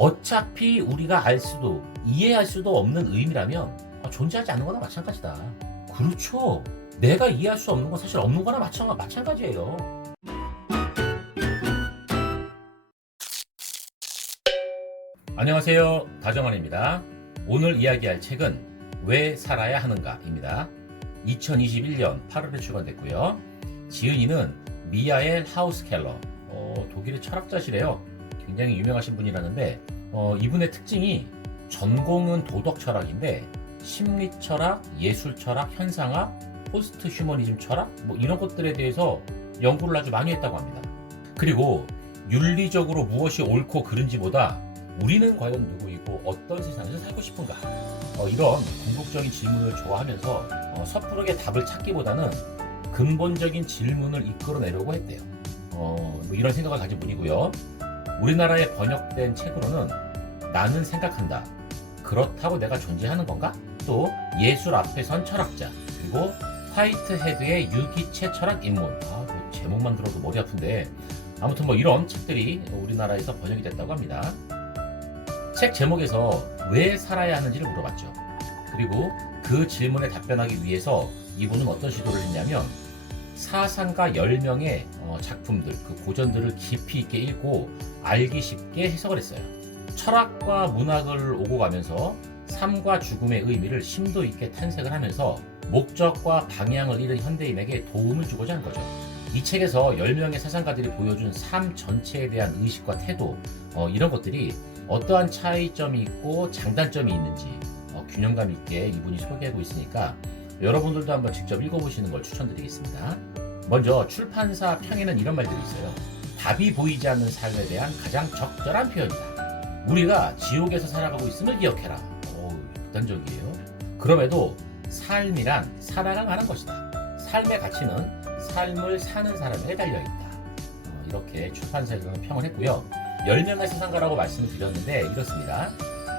어차피 우리가 알 수도 이해할 수도 없는 의미라면 존재하지 않는 거나 마찬가지다. 그렇죠. 내가 이해할 수 없는 건 사실 없는 거나 마찬가지예요. 안녕하세요. 다정환입니다. 오늘 이야기할 책은 왜 살아야 하는가입니다. 2021년 8월에 출간됐고요. 지은이는 미하엘 하우스켈러, 독일의 철학자시래요. 굉장히 유명하신 분이라는데 이분의 특징이 전공은 도덕철학인데 심리철학, 예술철학, 현상학, 포스트 휴머니즘 철학 이런 것들에 대해서 연구를 아주 많이 했다고 합니다. 그리고 윤리적으로 무엇이 옳고 그른지보다 우리는 과연 누구이고 어떤 세상에서 살고 싶은가, 이런 궁극적인 질문을 좋아하면서 섣부르게 답을 찾기보다는 근본적인 질문을 이끌어내려고 했대요. 이런 생각을 가진 분이고요. 우리나라에 번역된 책으로는 나는 생각한다, 그렇다고 내가 존재하는 건가? 또 예술 앞에 선 철학자, 그리고 화이트헤드의 유기체 철학 입문. 제목만 들어도 머리 아픈데 아무튼 이런 책들이 우리나라에서 번역이 됐다고 합니다. 책 제목에서 왜 살아야 하는지를 물어봤죠. 그리고 그 질문에 답변하기 위해서 이분은 어떤 시도를 했냐면 사상가 10명의 작품들, 그 고전들을 깊이 있게 읽고 알기 쉽게 해석을 했어요. 철학과 문학을 오고 가면서 삶과 죽음의 의미를 심도 있게 탐색을 하면서 목적과 방향을 잃은 현대인에게 도움을 주고자 한 거죠. 이 책에서 10명의 사상가들이 보여준 삶 전체에 대한 의식과 태도, 이런 것들이 어떠한 차이점이 있고 장단점이 있는지 균형감 있게 이분이 소개하고 있으니까 여러분들도 한번 직접 읽어보시는 걸 추천드리겠습니다. 먼저 출판사 평에는 이런 말들이 있어요. 답이 보이지 않는 삶에 대한 가장 적절한 표현이다. 우리가 지옥에서 살아가고 있음을 기억해라. 극단적이에요. 그럼에도 삶이란 살아가는 것이다. 삶의 가치는 삶을 사는 사람에게 달려있다. 이렇게 출판사에서는 평을 했고요. 10명의 사상가라고 말씀을 드렸는데 이렇습니다.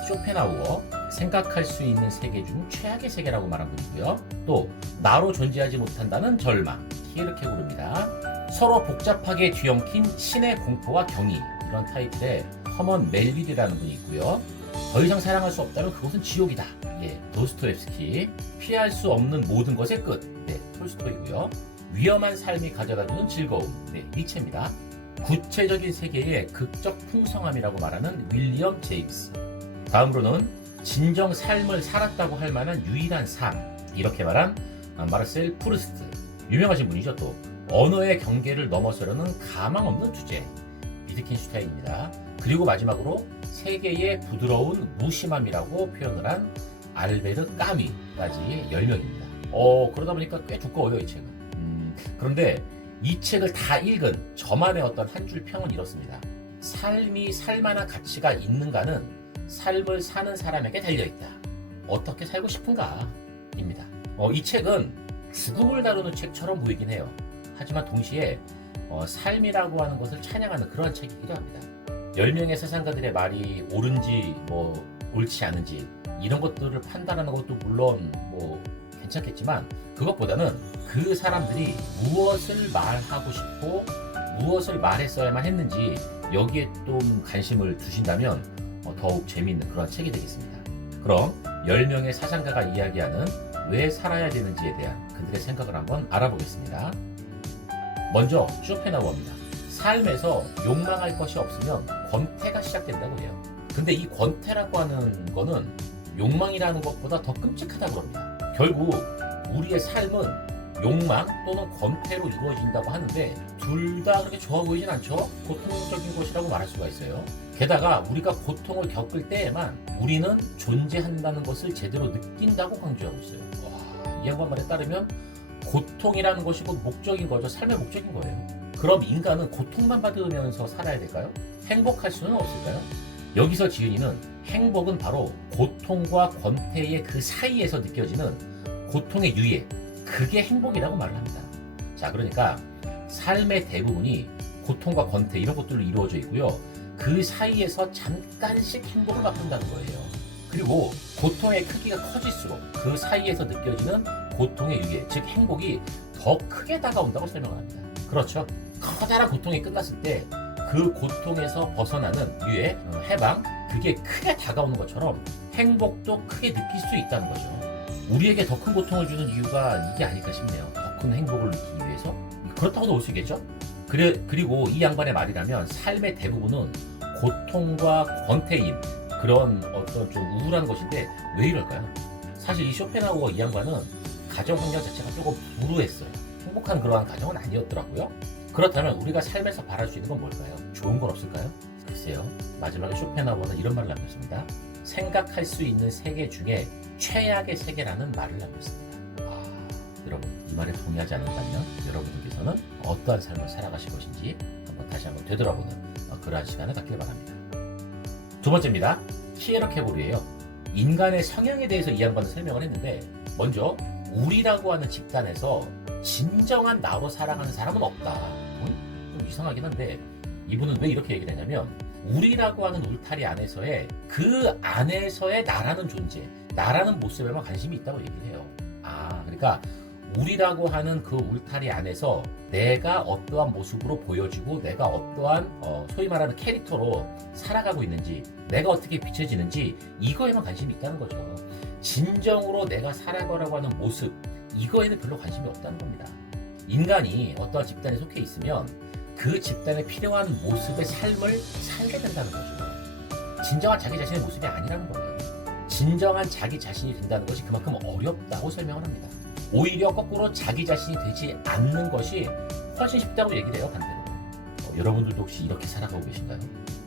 쇼펜하우어, 생각할 수 있는 세계 중 최악의 세계라고 말한 분이고요. 또 나로 존재하지 못한다는 절망, 키에르케고르입니다. 서로 복잡하게 뒤엉킨 신의 공포와 경이, 이런 타이틀의 허먼 멜빌이라는 분이 있고요. 더 이상 사랑할 수 없다면 그것은 지옥이다. 도스토옙스키. 피할 수 없는 모든 것의 끝, 톨스토이고요. 위험한 삶이 가져다주는 즐거움, 니체입니다. 구체적인 세계의 극적 풍성함이라고 말하는 윌리엄 제임스. 다음으로는 진정 삶을 살았다고 할 만한 유일한 삶, 이렇게 말한 마르셀 프루스트. 유명하신 분이죠. 또 언어의 경계를 넘어서려는 가망 없는 주제, 비트킨슈타인입니다. 그리고 마지막으로 세계의 부드러운 무심함이라고 표현을 한 알베르 까미까지 10명입니다. 그러다 보니까 꽤 두꺼워요, 이 책은. 그런데 이 책을 다 읽은 저만의 어떤 한 줄 평은 이렇습니다. 삶이 살만한 가치가 있는가는 삶을 사는 사람에게 달려있다. 어떻게 살고 싶은가? 입니다. 이 책은 죽음을 다루는 책처럼 보이긴 해요. 하지만 동시에 삶이라고 하는 것을 찬양하는 그러한 책이기도 합니다. 10명의 사상가들의 말이 옳은지 옳지 않은지 이런 것들을 판단하는 것도 물론 괜찮겠지만 그것보다는 그 사람들이 무엇을 말하고 싶고 무엇을 말했어야만 했는지 여기에 좀 관심을 두신다면 더욱 재미있는 그런 책이 되겠습니다. 그럼 10명의 사상가가 이야기하는 왜 살아야 되는지에 대한 그들의 생각을 한번 알아보겠습니다. 먼저 쇼펜하우어입니다. 삶에서 욕망할 것이 없으면 권태가 시작된다고 해요. 근데 이 권태라고 하는 거는 욕망이라는 것보다 더 끔찍하다고 합니다. 결국 우리의 삶은 욕망 또는 권태로 이루어진다고 하는데 둘 다 그렇게 좋아 보이진 않죠? 고통적인 것이라고 말할 수가 있어요. 게다가 우리가 고통을 겪을 때에만 우리는 존재한다는 것을 제대로 느낀다고 강조하고 있어요. 이 양반 말에 따르면 고통이라는 것이 곧 목적인 거죠. 삶의 목적인 거예요. 그럼 인간은 고통만 받으면서 살아야 될까요? 행복할 수는 없을까요? 여기서 지은이는 행복은 바로 고통과 권태의 그 사이에서 느껴지는 고통의 유예, 그게 행복이라고 말을 합니다. 자, 그러니까 삶의 대부분이 고통과 권태 이런 것들로 이루어져 있고요. 그 사이에서 잠깐씩 행복을 맛본다는 거예요. 그리고 고통의 크기가 커질수록 그 사이에서 느껴지는 고통의 유예, 즉 행복이 더 크게 다가온다고 설명을 합니다. 그렇죠? 커다란 고통이 끝났을 때 그 고통에서 벗어나는 유예, 해방, 그게 크게 다가오는 것처럼 행복도 크게 느낄 수 있다는 거죠. 우리에게 더 큰 고통을 주는 이유가 이게 아닐까 싶네요. 더 큰 행복을 느끼기 위해서. 그렇다고도 볼 수 있겠죠? 그리고 이 양반의 말이라면 삶의 대부분은 고통과 권태임, 그런 어떤 좀 우울한 것인데 왜 이럴까요? 사실 이 쇼펜하우어 이 양반은 가정 환경 자체가 조금 불우했어요. 행복한 그러한 가정은 아니었더라고요. 그렇다면 우리가 삶에서 바랄 수 있는 건 뭘까요? 좋은 건 없을까요? 글쎄요. 마지막에 쇼펜하우어는 이런 말을 남겼습니다. 생각할 수 있는 세계 중에 최악의 세계라는 말을 남겼습니다. 여러분, 이 말에 동의하지 않는다면 여러분들께서는 어떠한 삶을 살아가실 것인지 다시 한번 되돌아보는 그러한 시간을 갖길 바랍니다. 두 번째입니다. 키에러 케고르예요. 인간의 성향에 대해서 이 양반은 설명을 했는데, 먼저 우리라고 하는 집단에서 진정한 나로 살아가는 사람은 없다. 좀 이상하긴 한데 이분은 왜 이렇게 얘기를 했냐면, 우리라고 하는 울타리 안에서의 그 안에서의 나라는 존재, 나라는 모습에만 관심이 있다고 얘기를 해요. 그러니까 우리라고 하는 그 울타리 안에서 내가 어떠한 모습으로 보여지고 내가 어떠한 소위 말하는 캐릭터로 살아가고 있는지, 내가 어떻게 비춰지는지 이거에만 관심이 있다는 거죠. 진정으로 내가 살아가려고 하는 모습, 이거에는 별로 관심이 없다는 겁니다. 인간이 어떠한 집단에 속해 있으면 그 집단에 필요한 모습의 삶을 살게 된다는 거죠. 진정한 자기 자신의 모습이 아니라는 거예요. 진정한 자기 자신이 된다는 것이 그만큼 어렵다고 설명을 합니다. 오히려 거꾸로 자기 자신이 되지 않는 것이 훨씬 쉽다고 얘기를 해요, 반대로. 여러분들도 혹시 이렇게 살아가고 계신가요?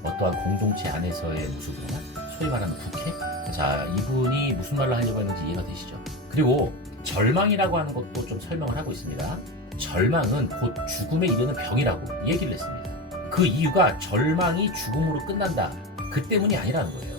어떠한 공동체 안에서의 모습으로나 소위 말하는 부캐? 자, 이분이 무슨 말을 하려고 했는지 이해가 되시죠? 그리고 절망이라고 하는 것도 좀 설명을 하고 있습니다. 절망은 곧 죽음에 이르는 병이라고 얘기를 했습니다. 그 이유가 절망이 죽음으로 끝난다, 그 때문이 아니라는 거예요.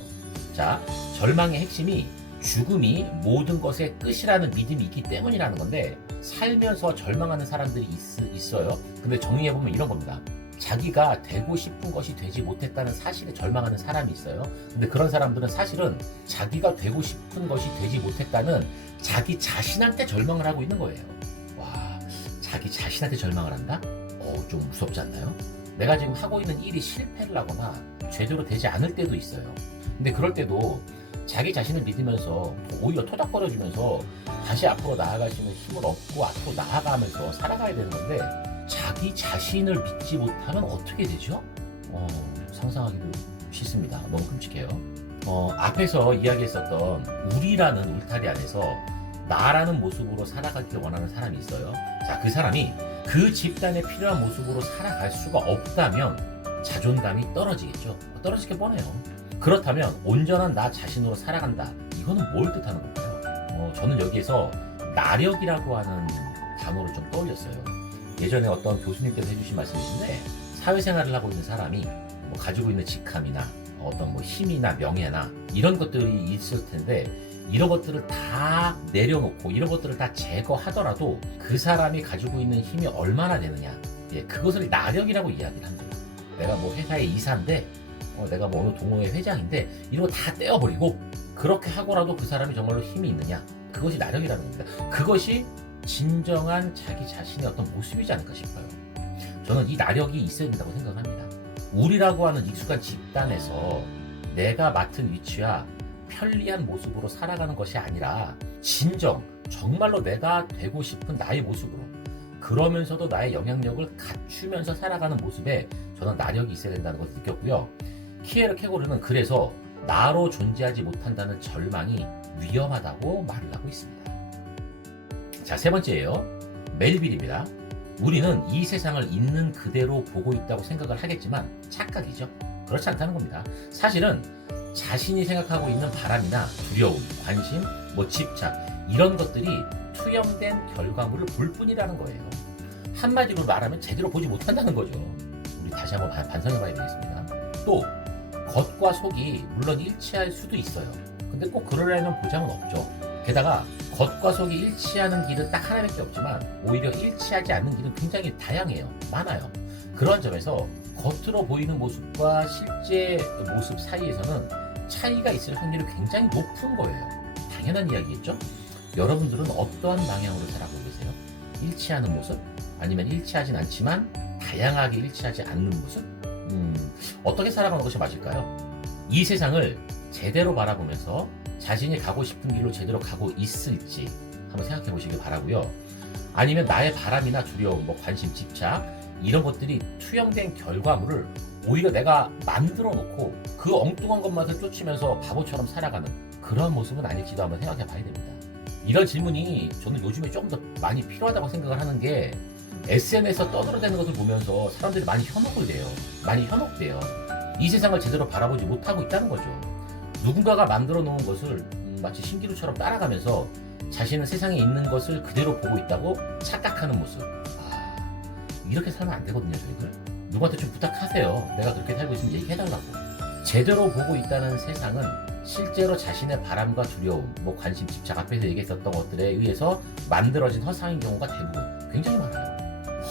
자, 절망의 핵심이 죽음이 모든 것의 끝이라는 믿음이 있기 때문이라는 건데, 살면서 절망하는 사람들이 있어요. 근데 정리해보면 이런 겁니다. 자기가 되고 싶은 것이 되지 못했다는 사실에 절망하는 사람이 있어요. 근데 그런 사람들은 사실은 자기가 되고 싶은 것이 되지 못했다는 자기 자신한테 절망을 하고 있는 거예요. 와, 자기 자신한테 절망을 한다? 좀 무섭지 않나요? 내가 지금 하고 있는 일이 실패를 하거나 제대로 되지 않을 때도 있어요. 근데 그럴 때도 자기 자신을 믿으면서 오히려 토닥거려주면서 다시 앞으로 나아갈 수 있는 힘을 얻고 앞으로 나아가면서 살아가야 되는 건데, 자기 자신을 믿지 못하면 어떻게 되죠? 상상하기도 싫습니다. 너무 끔찍해요. 앞에서 이야기했었던 우리라는 울타리 안에서 나라는 모습으로 살아가길 원하는 사람이 있어요. 자, 그 사람이 그 집단에 필요한 모습으로 살아갈 수가 없다면 자존감이 떨어지겠죠. 떨어지게 뻔해요. 그렇다면 온전한 나 자신으로 살아간다, 이거는 뭘 뜻하는 걸까요? 저는 여기에서 나력이라고 하는 단어를 좀 떠올렸어요. 예전에 어떤 교수님께서 해주신 말씀이신데, 사회생활을 하고 있는 사람이 가지고 있는 직함이나 어떤 힘이나 명예나 이런 것들이 있을 텐데, 이런 것들을 다 내려놓고 이런 것들을 다 제거하더라도 그 사람이 가지고 있는 힘이 얼마나 되느냐, 그것을 나력이라고 이야기를 합니다. 내가 회사의 이사인데, 내가 어느 동호회 회장인데, 이런 거 다 떼어버리고 그렇게 하고라도 그 사람이 정말로 힘이 있느냐, 그것이 나력이라는 겁니다. 그것이 진정한 자기 자신의 어떤 모습이지 않을까 싶어요. 저는 이 나력이 있어야 된다고 생각합니다. 우리라고 하는 익숙한 집단에서 내가 맡은 위치와 편리한 모습으로 살아가는 것이 아니라, 정말로 내가 되고 싶은 나의 모습으로, 그러면서도 나의 영향력을 갖추면서 살아가는 모습에 저는 나력이 있어야 된다는 것을 느꼈고요. 키에러 케고르는 그래서 나로 존재하지 못한다는 절망이 위험하다고 말을 하고 있습니다. 자, 세 번째예요. 멜빌입니다. 우리는 이 세상을 있는 그대로 보고 있다고 생각을 하겠지만 착각이죠. 그렇지 않다는 겁니다. 사실은 자신이 생각하고 있는 바람이나 두려움, 관심, 집착, 이런 것들이 투영된 결과물을 볼 뿐이라는 거예요. 한마디로 말하면 제대로 보지 못한다는 거죠. 우리 다시 한번 반성해 봐야 되겠습니다. 또 겉과 속이 물론 일치할 수도 있어요. 근데 꼭 그러려면 보장은 없죠. 게다가 겉과 속이 일치하는 길은 딱 하나밖에 없지만, 오히려 일치하지 않는 길은 굉장히 다양해요. 많아요. 그런 점에서 겉으로 보이는 모습과 실제 모습 사이에서는 차이가 있을 확률이 굉장히 높은 거예요. 당연한 이야기겠죠? 여러분들은 어떠한 방향으로 살아가고 계세요? 일치하는 모습? 아니면 일치하진 않지만 다양하게 일치하지 않는 모습? 어떻게 살아가는 것이 맞을까요? 이 세상을 제대로 바라보면서 자신이 가고 싶은 길로 제대로 가고 있을지 한번 생각해 보시길 바라고요. 아니면 나의 바람이나 두려움, 관심, 집착 이런 것들이 투영된 결과물을 오히려 내가 만들어 놓고 그 엉뚱한 것만을 쫓으면서 바보처럼 살아가는 그런 모습은 아닐지도 한번 생각해 봐야 됩니다. 이런 질문이 저는 요즘에 조금 더 많이 필요하다고 생각을 하는 게 SNS에서 떠들어대는 것을 보면서 사람들이 많이 현혹을 돼요. 많이 현혹돼요. 이 세상을 제대로 바라보지 못하고 있다는 거죠. 누군가가 만들어 놓은 것을 마치 신기루처럼 따라가면서 자신은 세상에 있는 것을 그대로 보고 있다고 착각하는 모습. 이렇게 살면 안 되거든요, 저희들. 누구한테 좀 부탁하세요. 내가 그렇게 살고 있으면 얘기해달라고. 제대로 보고 있다는 세상은 실제로 자신의 바람과 두려움, 관심, 집착 앞에서 얘기했었던 것들에 의해서 만들어진 허상인 경우가 대부분 굉장히 많아요.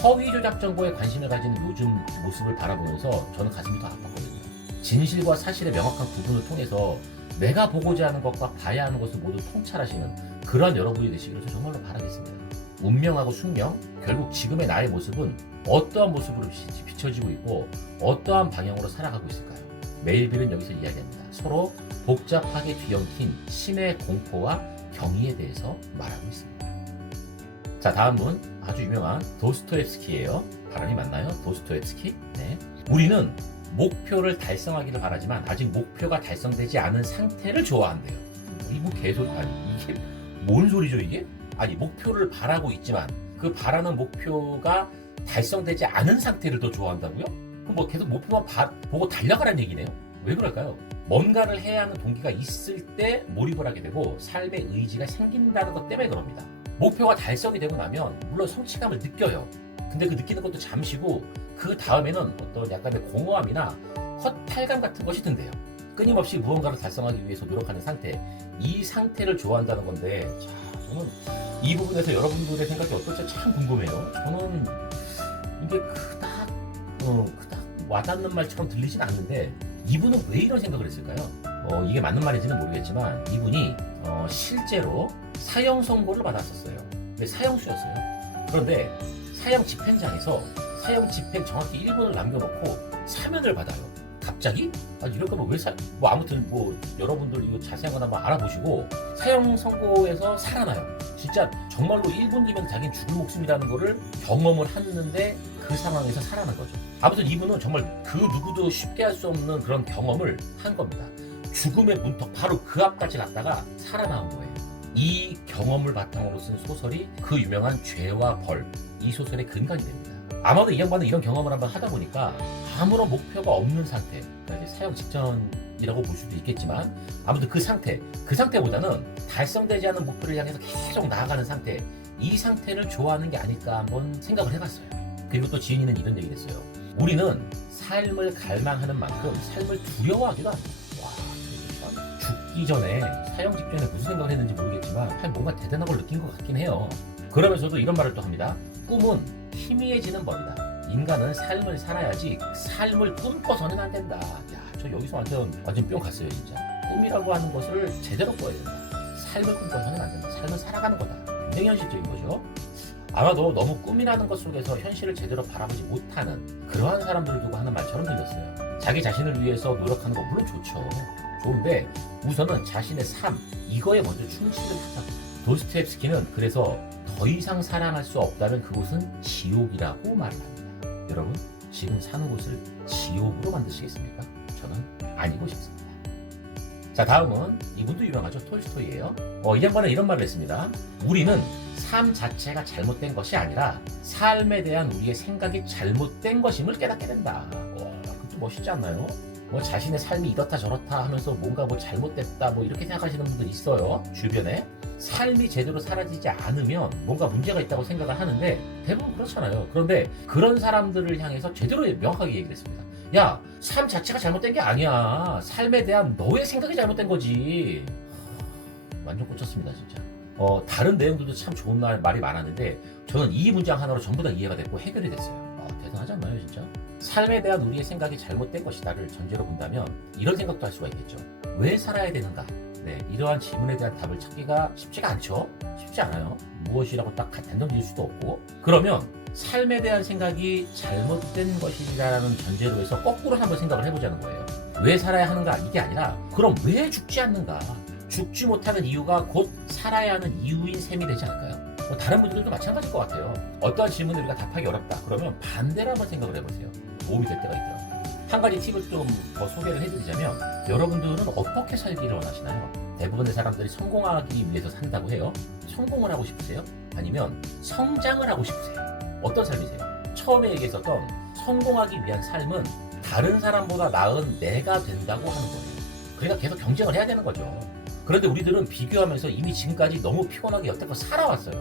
허위 조작 정보에 관심을 가지는 요즘 모습을 바라보면서 저는 가슴이 더 아팠거든요. 진실과 사실의 명확한 구분을 통해서 내가 보고자 하는 것과 봐야 하는 것을 모두 통찰하시는 그러한 여러분이 되시기를 정말로 바라겠습니다. 운명하고 숙명, 결국 지금의 나의 모습은 어떠한 모습으로 비춰지고 있고 어떠한 방향으로 살아가고 있을까요? 매일빌은 여기서 이야기합니다. 서로 복잡하게 뒤엉킨 심의 공포와 경의에 대해서 말하고 있습니다. 자, 다음 분 아주 유명한 도스토옙스키예요. 발음이 맞나요? 도스토옙스키? 네. 우리는 목표를 달성하기를 바라지만 아직 목표가 달성되지 않은 상태를 좋아한대요. 이거 개소리 아니 이게 뭔 소리죠 이게? 아니 목표를 바라고 있지만 그 바라는 목표가 달성되지 않은 상태를 더 좋아한다고요? 그럼 계속 목표만 보고 달려가라는 얘기네요. 왜 그럴까요? 뭔가를 해야 하는 동기가 있을 때 몰입을 하게 되고 삶의 의지가 생긴다는 것 때문에 그럽니다. 목표가 달성이 되고 나면 물론 성취감을 느껴요. 근데 그 느끼는 것도 잠시고 그 다음에는 어떤 약간의 공허함이나 허탈감 같은 것이 든대요. 끊임없이 무언가를 달성하기 위해서 노력하는 상태, 이 상태를 좋아한다는 건데 저는 이 부분에서 여러분들의 생각이 어떨지 참 궁금해요. 저는 이게 그닥 와닿는 말처럼 들리진 않는데 이분은 왜 이런 생각을 했을까요? 이게 맞는 말인지는 모르겠지만 이분이 실제로 사형 선고를 받았었어요. 근데 사형수였어요. 그런데 사형 집행장에서 사형 집행 정확히 1분을 남겨놓고 사면을 받아요. 갑자기? 이럴 거면 왜 아무튼 여러분들 이거 자세한 건 한번 알아보시고 사형 선고에서 살아나요. 진짜 정말로 1분 뒤면 자기는 죽을 목숨이라는 거를 경험을 했는데 그 상황에서 살아난 거죠. 아무튼 이분은 정말 그 누구도 쉽게 할 수 없는 그런 경험을 한 겁니다. 죽음의 문턱 바로 그 앞까지 갔다가 살아나온 거예요. 이 경험을 바탕으로 쓴 소설이 그 유명한 죄와 벌, 이 소설의 근간이 됩니다. 아마도 이 양반은 이런 경험을 한번 하다 보니까 아무런 목표가 없는 상태, 그러니까 이제 사형 직전이라고 볼 수도 있겠지만 아무튼 그 상태보다는 달성되지 않은 목표를 향해서 계속 나아가는 상태, 이 상태를 좋아하는 게 아닐까 한번 생각을 해봤어요. 그리고 또 지은이는 이런 얘기를 했어요. 우리는 삶을 갈망하는 만큼 삶을 두려워하지도 않아. 와, 죽기 전에 사형 직전에 무슨 생각을 했는지 모르겠지만 뭔가 대단한 걸 느낀 것 같긴 해요. 그러면서도 이런 말을 또 합니다. 꿈은 희미해지는 법이다. 인간은 삶을 살아야지 삶을 꿈꿔서는 안 된다. 저 여기서 완전 뿅 갔어요 진짜. 꿈이라고 하는 것을 제대로 꿔야 된다. 삶을 꿈꿔서는 안 된다. 삶을 살아가는 거다. 굉장히 현실적인 거죠. 아마도 너무 꿈이라는 것 속에서 현실을 제대로 바라보지 못하는 그러한 사람들을 두고 하는 말처럼 들렸어요. 자기 자신을 위해서 노력하는 거 물론 좋죠. 좋은데 우선은 자신의 삶, 이거에 먼저 충실을 하자. 도스토옙스키는 그래서 더 이상 사랑할 수 없다면 그곳은 지옥이라고 말을 합니다. 여러분, 지금 사는 곳을 지옥으로 만드시겠습니까? 저는 아니고 싶습니다. 자, 다음은 이분도 유명하죠. 톨스토이예요. 이 양반은 이런 말을 했습니다. 우리는 삶 자체가 잘못된 것이 아니라 삶에 대한 우리의 생각이 잘못된 것임을 깨닫게 된다. 그것도 멋있지 않나요? 자신의 삶이 이렇다 저렇다 하면서 뭔가 잘못됐다 이렇게 생각하시는 분들 있어요. 주변에. 삶이 제대로 사라지지 않으면 뭔가 문제가 있다고 생각을 하는데 대부분 그렇잖아요. 그런데 그런 사람들을 향해서 제대로 명확하게 얘기를 했습니다. 야, 삶 자체가 잘못된 게 아니야. 삶에 대한 너의 생각이 잘못된 거지. 완전 꽂혔습니다 진짜. 다른 내용들도 참 좋은 말이 많았는데 저는 이 문장 하나로 전부 다 이해가 됐고 해결이 됐어요. 대단하지 않나요 진짜? 삶에 대한 우리의 생각이 잘못된 것이다를 전제로 본다면 이런 생각도 할 수가 있겠죠. 왜 살아야 되는가? 네, 이러한 질문에 대한 답을 찾기가 쉽지가 않죠. 쉽지 않아요. 무엇이라고 딱 단정 지을 수도 없고. 그러면 삶에 대한 생각이 잘못된 것이라는 전제로 해서 거꾸로 한번 생각을 해보자는 거예요. 왜 살아야 하는가 이게 아니라 그럼 왜 죽지 않는가? 죽지 못하는 이유가 곧 살아야 하는 이유인 셈이 되지 않을까요? 다른 분들도 마찬가지일 것 같아요. 어떠한 질문을 우리가 답하기 어렵다. 그러면 반대로 한번 생각을 해보세요. 도움이 될 때가 있더라고요. 한 가지 팁을 좀 더 소개를 해드리자면 여러분들은 어떻게 살기를 원하시나요? 대부분의 사람들이 성공하기 위해서 산다고 해요. 성공을 하고 싶으세요? 아니면 성장을 하고 싶으세요? 어떤 삶이세요? 처음에 얘기했었던 성공하기 위한 삶은 다른 사람보다 나은 내가 된다고 하는 거예요. 그러니까 계속 경쟁을 해야 되는 거죠. 그런데 우리들은 비교하면서 이미 지금까지 너무 피곤하게 여태껏 살아왔어요.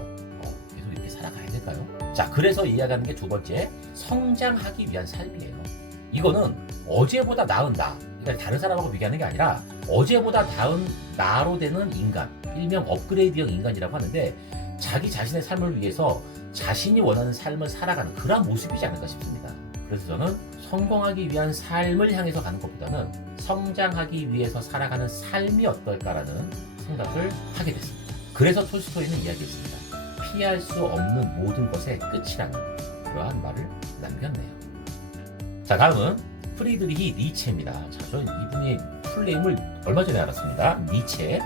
계속 이렇게 살아가야 될까요? 자, 그래서 이야기하는 게 두 번째, 성장하기 위한 삶이에요. 이거는 어제보다 나은 나, 그러니까 다른 사람하고 비교하는 게 아니라 어제보다 나은 나로 되는 인간, 일명 업그레이드형 인간이라고 하는데 자기 자신의 삶을 위해서 자신이 원하는 삶을 살아가는 그런 모습이지 않을까 싶습니다. 그래서 저는 성공하기 위한 삶을 향해서 가는 것보다는 성장하기 위해서 살아가는 삶이 어떨까라는 생각을 하게 됐습니다. 그래서 톨스토이는 이야기했습니다. 피할 수 없는 모든 것의 끝이라는 그러한 말을 남겼네요. 자, 다음은 프리드리히 니체입니다. 자, 저는 이분의 풀네임을 얼마 전에 알았습니다. 니체,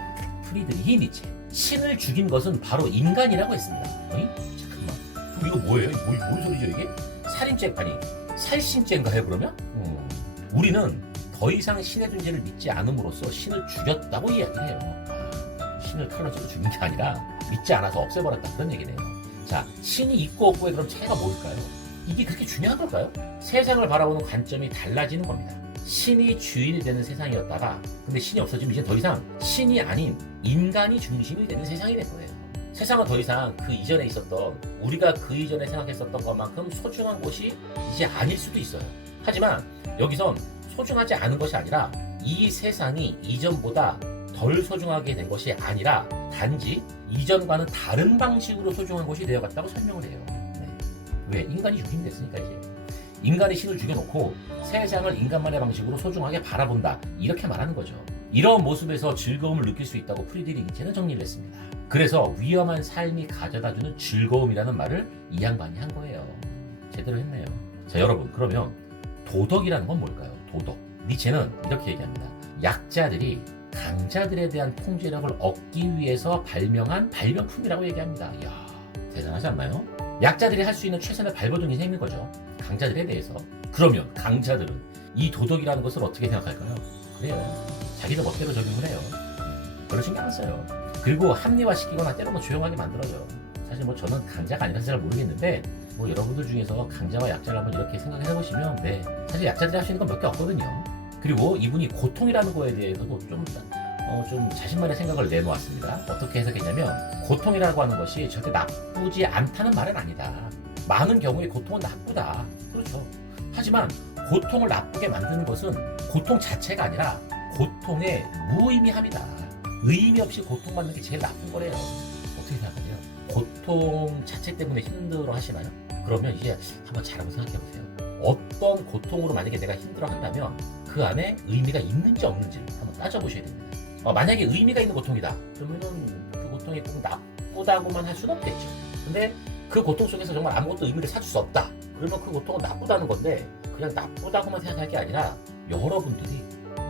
프리드리히 니체. 신을 죽인 것은 바로 인간이라고 했습니다. 어이? 잠깐만. 그럼 이거 뭐예요? 뭔 소리죠 이게? 살인죄, 아니 살신죄인가요 그러면? 우리는 더 이상 신의 존재를 믿지 않음으로써 신을 죽였다고 이야기를 해요. 신을 칼로 찔러 죽인 게 아니라 믿지 않아서 없애버렸다 그런 얘기네요. 자, 신이 있고 없고의 그럼 차이가 뭘까요? 이게 그렇게 중요한 걸까요? 세상을 바라보는 관점이 달라지는 겁니다. 신이 주인이 되는 세상이었다가 근데 신이 없어지면 이제 더 이상 신이 아닌 인간이 중심이 되는 세상이 된 거예요. 세상은 더 이상 그 이전에 있었던 우리가 그 이전에 생각했었던 것만큼 소중한 곳이 이제 아닐 수도 있어요. 하지만 여기선 소중하지 않은 것이 아니라 이 세상이 이전보다 덜 소중하게 된 것이 아니라 단지 이전과는 다른 방식으로 소중한 것이 되어갔다고 설명을 해요. 왜? 인간이 죽임이 됐으니까 이제. 인간이 신을 죽여놓고 세상을 인간만의 방식으로 소중하게 바라본다. 이렇게 말하는 거죠. 이런 모습에서 즐거움을 느낄 수 있다고 프리드리히 니체는 정리를 했습니다. 그래서 위험한 삶이 가져다주는 즐거움이라는 말을 이 양반이 한 거예요. 제대로 했네요. 자, 여러분, 그러면 도덕이라는 건 뭘까요? 도덕. 니체는 이렇게 얘기합니다. 약자들이 강자들에 대한 통제력을 얻기 위해서 발명한 발명품이라고 얘기합니다. 이야, 대단하지 않나요? 약자들이 할 수 있는 최선의 발버둥이 생긴 거죠. 강자들에 대해서. 그러면 강자들은 이 도덕이라는 것을 어떻게 생각할까요? 그래요. 자기들 멋대로 적용을 해요. 별로 신경 안 써요. 그리고 합리화시키거나 때로는 조용하게 만들어요. 사실 저는 강자가 아니라서 잘 모르겠는데 여러분들 중에서 강자와 약자를 한번 이렇게 생각해 보시면 사실 약자들이 할 수 있는 건 몇 개 없거든요. 그리고 이분이 고통이라는 거에 대해서도 좀 자신만의 생각을 내놓았습니다. 어떻게 해석했냐면 고통이라고 하는 것이 절대 나쁘지 않다는 말은 아니다. 많은 경우에 고통은 나쁘다. 그렇죠. 하지만 고통을 나쁘게 만드는 것은 고통 자체가 아니라 고통의 무의미함이다. 의미 없이 고통받는 게 제일 나쁜 거래요. 어떻게 생각하세요? 고통 자체 때문에 힘들어 하시나요? 그러면 이제 한번 잘 한번 생각해 보세요. 어떤 고통으로 만약에 내가 힘들어 한다면 그 안에 의미가 있는지 없는지를 한번 따져보셔야 됩니다. 만약에 의미가 있는 고통이다. 그러면은 그 고통이 꼭 나쁘다고만 할 수는 없겠죠. 근데 그 고통 속에서 정말 아무것도 의미를 찾을 수 없다. 그러면 그 고통은 나쁘다는 건데 그냥 나쁘다고만 생각할 게 아니라 여러분들이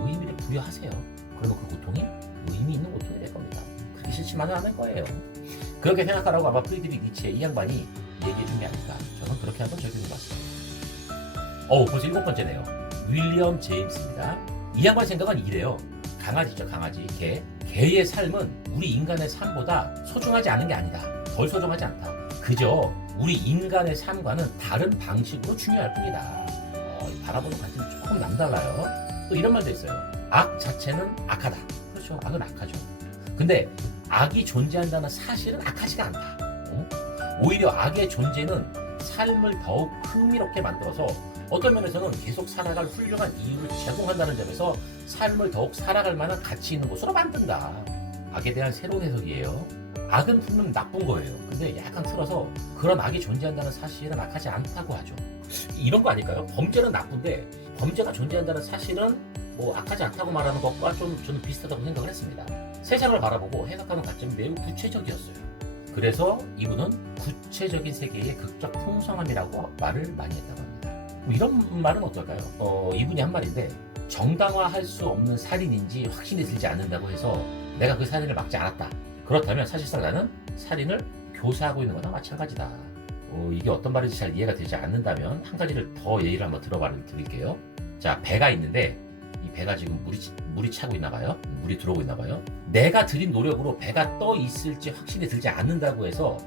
의미를 부여하세요. 그러면 그 고통이 의미 있는 고통이 될 겁니다. 그렇게 싫지만은 않을 거예요. 그렇게 생각하라고 아마 프리드리히 니체 이 양반이 얘기해 준 게 아닐까. 저는 그렇게 한번 적용해 봤습니다. 벌써 7번째네요. 윌리엄 제임스입니다. 이 양반 생각은 이래요. 강아지죠, 강아지. 개의 삶은 우리 인간의 삶보다 소중하지 않은 게 아니다. 덜 소중하지 않다. 그저 우리 인간의 삶과는 다른 방식으로 중요할 뿐이다. 바라보는 관점이 조금 남달라요. 또 이런 말도 있어요. 악 자체는 악하다. 그렇죠. 악은 악하죠. 근데 악이 존재한다는 사실은 악하지가 않다. 오히려 악의 존재는 삶을 더욱 흥미롭게 만들어서 어떤 면에서는 계속 살아갈 훌륭한 이유를 제공한다는 점에서 삶을 더욱 살아갈 만한 가치 있는 곳으로 만든다. 악에 대한 새로운 해석이에요. 악은 분명 나쁜 거예요. 근데 약간 틀어서 그런 악이 존재한다는 사실은 악하지 않다고 하죠. 이런 거 아닐까요? 범죄는 나쁜데 범죄가 존재한다는 사실은 악하지 않다고 말하는 것과 좀 저는 비슷하다고 생각을 했습니다. 세상을 바라보고 해석하는 관점이 매우 구체적이었어요. 그래서 이분은 구체적인 세계의 극적 풍성함이라고 말을 많이 했다고 합니다. 이런 말은 어떨까요? 이분이 한 말인데 정당화할 수 없는 살인인지 확신이 들지 않는다고 해서 내가 그 살인을 막지 않았다. 그렇다면 사실상 나는 살인을 교사하고 있는 거나 마찬가지다. 이게 어떤 말인지 잘 이해가 되지 않는다면 한 가지를 더 예의를 한번 드릴게요. 자, 배가 있는데 이 배가 지금 물이 차고 있나 봐요. 물이 들어오고 있나 봐요. 내가 들인 노력으로 배가 떠 있을지 확신이 들지 않는다고 해서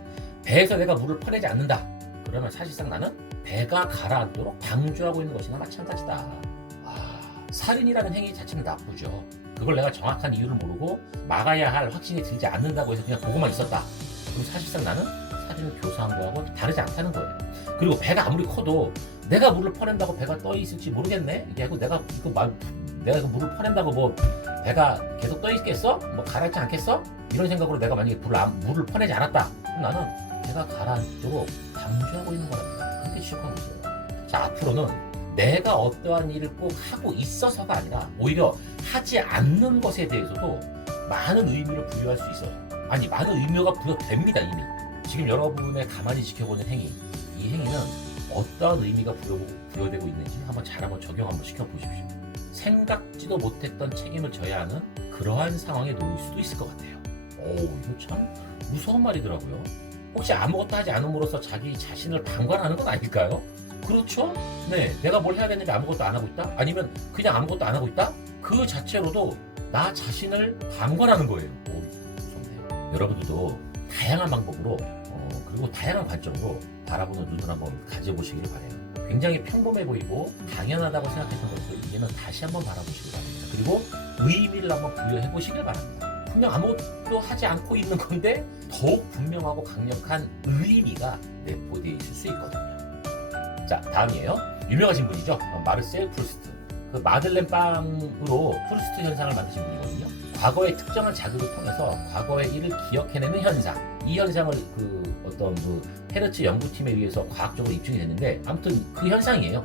배에서 내가 물을 퍼내지 않는다. 그러면 사실상 나는 배가 가라앉도록 방조하고 있는 것이나 마찬가지다. 살인이라는 행위 자체는 나쁘죠. 그걸 내가 정확한 이유를 모르고 막아야 할 확신이 들지 않는다고 해서 그냥 보고만 있었다. 그럼 사실상 나는 살인을 교사한 거하고 다르지 않다는 거예요. 그리고 배가 아무리 커도 내가 물을 퍼낸다고 배가 떠 있을지 모르겠네. 이게 하고 내가 그 물을 퍼낸다고 뭐 배가 계속 떠 있겠어? 뭐 가라앉지 않겠어? 이런 생각으로 내가 만약에 물을 퍼내지 않았다. 그럼 나는 배가 가라앉도록 방조하고 있는 거랍니다. 그렇게 취급하고 있어요. 자, 앞으로는 내가 어떠한 일을 꼭 하고 있어서가 아니라 오히려 하지 않는 것에 대해서도 많은 의미를 부여할 수 있어요. 아니, 많은 의미가 부여됩니다. 이미 지금 여러분의 가만히 지켜보는 행위, 이 행위는 어떠한 의미가 부여되고 있는지 한번 적용 한번 시켜보십시오. 생각지도 못했던 책임을 져야 하는 그러한 상황에 놓일 수도 있을 것 같아요. 이거 참 무서운 말이더라고요. 혹시 아무것도 하지 않음으로써 자기 자신을 방관하는 건 아닐까요? 그렇죠? 네, 내가 뭘 해야 되는데 아무것도 안 하고 있다? 아니면 그냥 아무것도 안 하고 있다? 그 자체로도 나 자신을 방관하는 거예요. 무섭네요. 여러분들도 다양한 방법으로 그리고 다양한 관점으로 바라보는 눈을 한번 가져보시길 바라요. 굉장히 평범해 보이고 당연하다고 생각했던 것을 이제는 다시 한번 바라보시길 바랍니다. 그리고 의미를 한번 부여해 보시길 바랍니다. 분명 아무것도 하지 않고 있는 건데 더욱 분명하고 강력한 의미가 내포되어 있을 수 있거든요. 자, 다음이에요. 유명하신 분이죠. 마르셀 프루스트. 그 마들렌 빵으로 프루스트 현상을 만드신 분이거든요. 과거의 특정한 자극을 통해서 과거의 일을 기억해내는 현상. 이 현상을 어떤 헤르츠 연구팀에 의해서 과학적으로 입증이 됐는데 아무튼 그 현상이에요.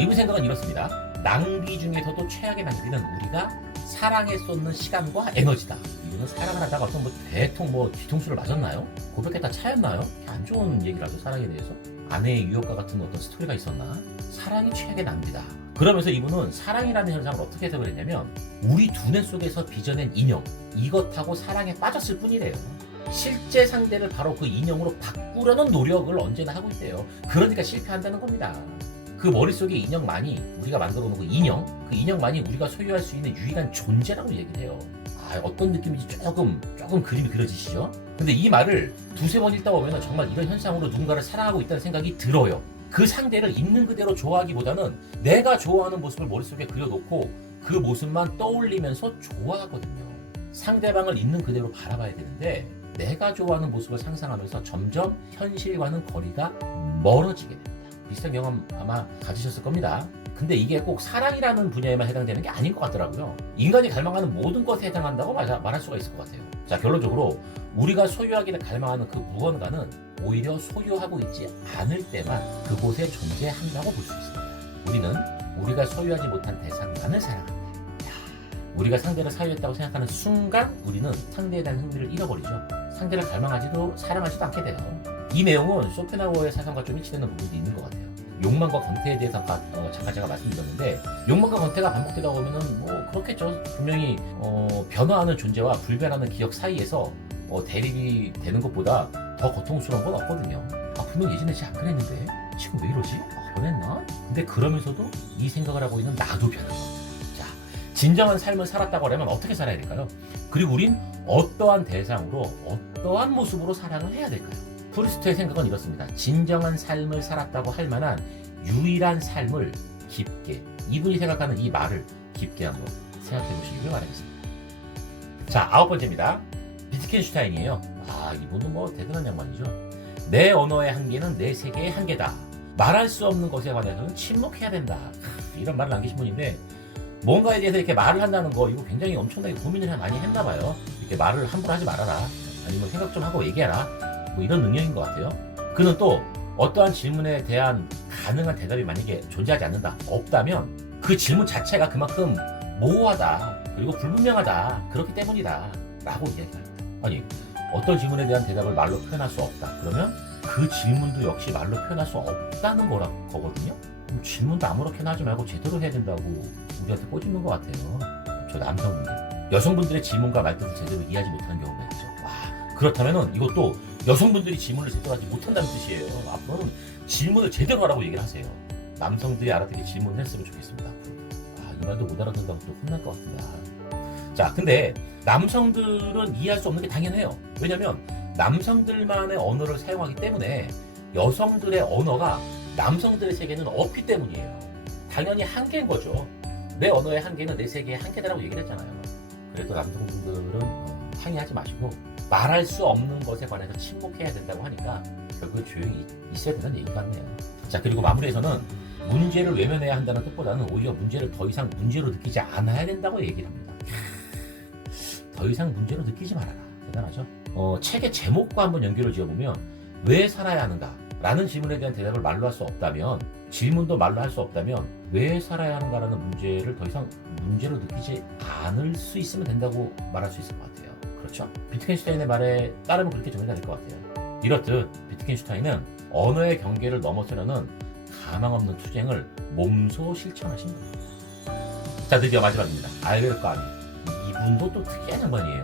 이분 생각은 이렇습니다. 낭비 중에서도 최악의 낭비는 우리가 사랑에 쏟는 시간과 에너지다. 이분은 사랑을 하다가 어떤 대통 뒤통수를 맞았나요? 고백했다 차였나요? 안 좋은 얘기라도 사랑에 대해서. 아내의 유혹과 같은 어떤 스토리가 있었나? 사랑이 최악의 낭비다. 그러면서 이분은 사랑이라는 현상을 어떻게 해석을 했냐면 우리 두뇌 속에서 빚어낸 인형, 이것하고 사랑에 빠졌을 뿐이래요. 실제 상대를 바로 그 인형으로 바꾸려는 노력을 언제나 하고 있대요. 그러니까 실패한다는 겁니다. 그 머릿속의 인형만이, 우리가 만들어 놓은 그 인형만이 우리가 소유할 수 있는 유일한 존재라고 얘기를 해요. 어떤 느낌인지 조금 그림이 그려지시죠? 근데 이 말을 두세 번 읽다 보면 정말 이런 현상으로 누군가를 사랑하고 있다는 생각이 들어요. 그 상대를 있는 그대로 좋아하기보다는 내가 좋아하는 모습을 머릿속에 그려놓고 그 모습만 떠올리면서 좋아하거든요. 상대방을 있는 그대로 바라봐야 되는데 내가 좋아하는 모습을 상상하면서 점점 현실과는 거리가 멀어지게 됩니다. 비슷한 경험 아마 가지셨을 겁니다. 근데 이게 꼭 사랑이라는 분야에만 해당되는 게 아닌 것 같더라고요. 인간이 갈망하는 모든 것에 해당한다고 말할 수가 있을 것 같아요. 자, 결론적으로 우리가 소유하기를 갈망하는 그 무언가는 오히려 소유하고 있지 않을 때만 그곳에 존재한다고 볼 수 있습니다. 우리는 우리가 소유하지 못한 대상만을 사랑한다. 우리가 상대를 사유했다고 생각하는 순간 우리는 상대에 대한 흥미를 잃어버리죠. 상대를 갈망하지도 사랑하지도 않게 돼요. 이 내용은 쇼펜하우어의 사상과 좀 일치되는 부분도 있는 것 같아요. 욕망과 권태에 대해서 잠깐 제가 말씀드렸는데 욕망과 권태가 반복되다 보면은 그렇겠죠. 분명히 변화하는 존재와 불변하는 기억 사이에서 대립이 되는 것보다 더 고통스러운 건 없거든요. 분명 예전에 진짜 안 그랬는데 지금 왜 이러지? 변했나? 근데 그러면서도 이 생각을 하고 있는 나도 변한 겁니다. 자, 진정한 삶을 살았다고 하려면 어떻게 살아야 될까요? 그리고 우린 어떠한 대상으로 어떠한 모습으로 사랑을 해야 될까요? 프루스트의 생각은 이렇습니다. 진정한 삶을 살았다고 할 만한 유일한 삶을 깊게, 이분이 생각하는 이 말을 깊게 한번 생각해 보시길 바라겠습니다. 자, 9번째입니다. 비트겐슈타인이에요. 이분은 대단한 양반이죠. 내 언어의 한계는 내 세계의 한계다. 말할 수 없는 것에 관해서는 침묵해야 된다. 이런 말을 남기신 분인데 뭔가에 대해서 이렇게 말을 한다는 거 이거 굉장히 엄청나게 고민을 많이 했나 봐요. 이렇게 말을 함부로 하지 말아라. 아니면 생각 좀 하고 얘기해라. 이런 능력인 것 같아요. 그는 또 어떠한 질문에 대한 가능한 대답이 만약에 존재하지 않는다, 없다면 그 질문 자체가 그만큼 모호하다, 그리고 불분명하다, 그렇기 때문이다 라고 이야기합니다. 아니, 어떤 질문에 대한 대답을 말로 표현할 수 없다, 그러면 그 질문도 역시 말로 표현할 수 없다는 거거든요. 그럼 질문도 아무렇게나 하지 말고 제대로 해야 된다고 우리한테 꼬집는 것 같아요. 저 남성분들. 여성분들의 질문과 말뜻을 제대로 이해하지 못하는 경우가 있죠. 와, 그렇다면은 이것도 여성분들이 질문을 제대로 하지 못한다는 뜻이에요. 앞으로는 질문을 제대로 하라고 얘기를 하세요. 남성들이 알아듣게 질문을 했으면 좋겠습니다. 이 말도 못 알아듣는다고 또 혼날 것 같습니다. 자, 근데 남성들은 이해할 수 없는 게 당연해요. 왜냐면 남성들만의 언어를 사용하기 때문에 여성들의 언어가 남성들의 세계는 없기 때문이에요. 당연히 한계인 거죠. 내 언어의 한계는 내 세계의 한계다라고 얘기를 했잖아요. 그래도 남성분들은 항의하지 마시고 말할 수 없는 것에 관해서 침묵해야 된다고 하니까 결국 조용히 있어야 되는 얘기 같네요. 자, 그리고 마무리에서는 문제를 외면해야 한다는 뜻보다는 오히려 문제를 더 이상 문제로 느끼지 않아야 된다고 얘기를 합니다. 더 이상 문제로 느끼지 말아라. 대단하죠? 책의 제목과 한번 연결을 지어보면 왜 살아야 하는가? 라는 질문에 대한 대답을 말로 할 수 없다면, 질문도 말로 할 수 없다면 왜 살아야 하는가라는 문제를 더 이상 문제로 느끼지 않을 수 있으면 된다고 말할 수 있을 것 같아요. 그렇죠? 비트겐슈타인의 말에 따르면 그렇게 정리가 될 것 같아요. 이렇듯 비트겐슈타인은 언어의 경계를 넘어서려는 가망 없는 투쟁을 몸소 실천하신 겁니다. 자, 드디어 마지막입니다. 알베르 까미. 이분도 또 특이한 양반이에요.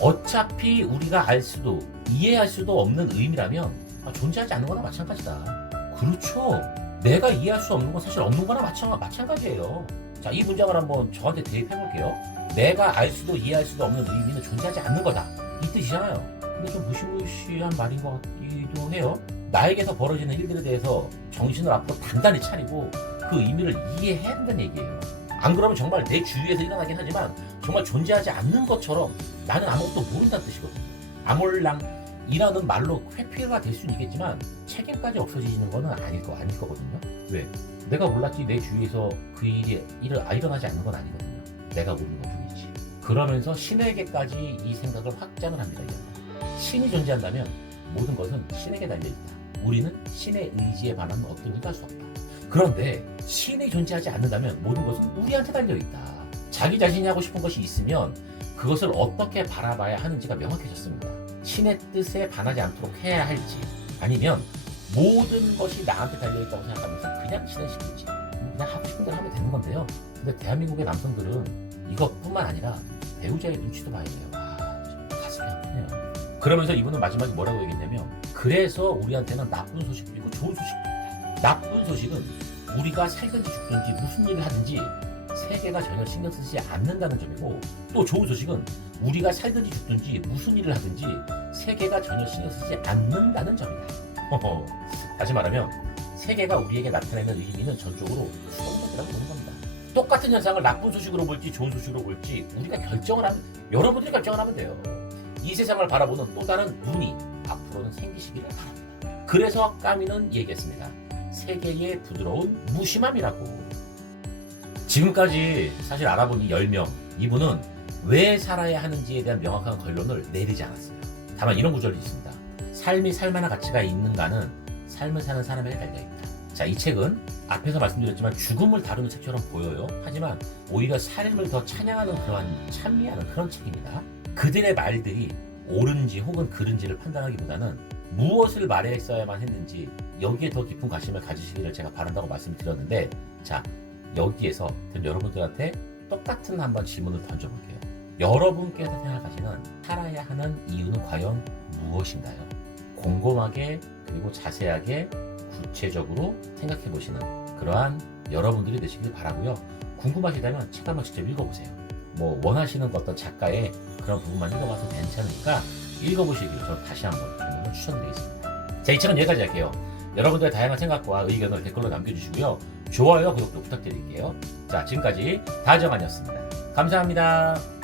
어차피 우리가 알 수도 이해할 수도 없는 의미라면 존재하지 않는 거나 마찬가지다. 그렇죠. 내가 이해할 수 없는 건 사실 없는 거나 마찬가지예요. 자, 이 문장을 한번 저한테 대입해 볼게요. 내가 알 수도 이해할 수도 없는 의미는 존재하지 않는 거다. 이 뜻이잖아요. 근데 좀 무시무시한 말인 것 같기도 해요. 나에게서 벌어지는 일들에 대해서 정신을 앞으로 단단히 차리고 그 의미를 이해해야 한다는 얘기예요. 안 그러면 정말 내 주위에서 일어나긴 하지만 정말 존재하지 않는 것처럼 나는 아무것도 모른다는 뜻이거든요. 아몰랑이라는 말로 회피가 될 수는 있겠지만 책임까지 없어지는 거는 아닐 거거든요. 왜? 내가 몰랐지 내 주위에서 그 일이 일어나지 않는 건 아니거든요. 내가 모르는 것 뿐이지. 그러면서 신에게까지 이 생각을 확장을 합니다. 신이 존재한다면 모든 것은 신에게 달려있다. 우리는 신의 의지에 반하면 어떤 일도 할 수 없다. 그런데 신이 존재하지 않는다면 모든 것은 우리한테 달려있다. 자기 자신이 하고 싶은 것이 있으면 그것을 어떻게 바라봐야 하는지가 명확해졌습니다. 신의 뜻에 반하지 않도록 해야 할지, 아니면 모든 것이 나한테 달려있다고 생각하면서 그냥 신을 시키지, 그냥 하고 싶은 대로 하면 되는 건데요. 근데 대한민국의 남성들은 이것뿐만 아니라 배우자의 눈치도 봐야 돼요. 가슴이 아프네요. 그러면서 이분은 마지막에 뭐라고 얘기했냐면, 그래서 우리한테는 나쁜 소식도 있고 좋은 소식도 있다. 나쁜 소식은 우리가 살든지 죽든지 무슨 일을 하든지 세계가 전혀 신경 쓰지 않는다는 점이고, 또 좋은 소식은 우리가 살든지 죽든지 무슨 일을 하든지 세계가 전혀 신경 쓰지 않는다는 점이다. 다시 말하면 세계가 우리에게 나타내는 의미는 전적으로 수동적이라고 보는 겁니다. 똑같은 현상을 나쁜 소식으로 볼지 좋은 소식으로 볼지 우리가 여러분들이 결정을 하면 돼요. 이 세상을 바라보는 또 다른 눈이 앞으로는 생기시기를 바랍니다. 그래서 까미는 얘기했습니다. 세계의 부드러운 무심함이라고. 지금까지 사실 알아본 이 10명, 이분은 왜 살아야 하는지에 대한 명확한 결론을 내리지 않았어요. 다만 이런 구절이 있습니다. 삶이 살만한 가치가 있는가는 삶을 사는 사람에게 달려있다. 자, 이 책은 앞에서 말씀드렸지만 죽음을 다루는 책처럼 보여요. 하지만 오히려 삶을 더 찬양하는 찬미하는 그런 책입니다. 그들의 말들이 옳은지 혹은 그른지를 판단하기보다는 무엇을 말했어야만 했는지 여기에 더 깊은 관심을 가지시기를 제가 바란다고 말씀드렸는데, 자, 여기에서 여러분들한테 똑같은 한번 질문을 던져볼게요. 여러분께서 생각하시는 살아야 하는 이유는 과연 무엇인가요? 곰곰하게 그리고 자세하게 구체적으로 생각해 보시는 그러한 여러분들이 되시길 바라고요. 궁금하시다면 책 한번 직접 읽어보세요. 원하시는 어떤 작가의 그런 부분만 읽어봐서 괜찮으니까 읽어보시길 저 다시 한번 정말 추천드리겠습니다. 자, 이 책은 여기까지 할게요. 여러분들의 다양한 생각과 의견을 댓글로 남겨주시고요. 좋아요, 구독도 부탁드릴게요. 자, 지금까지 다정한이었습니다. 감사합니다.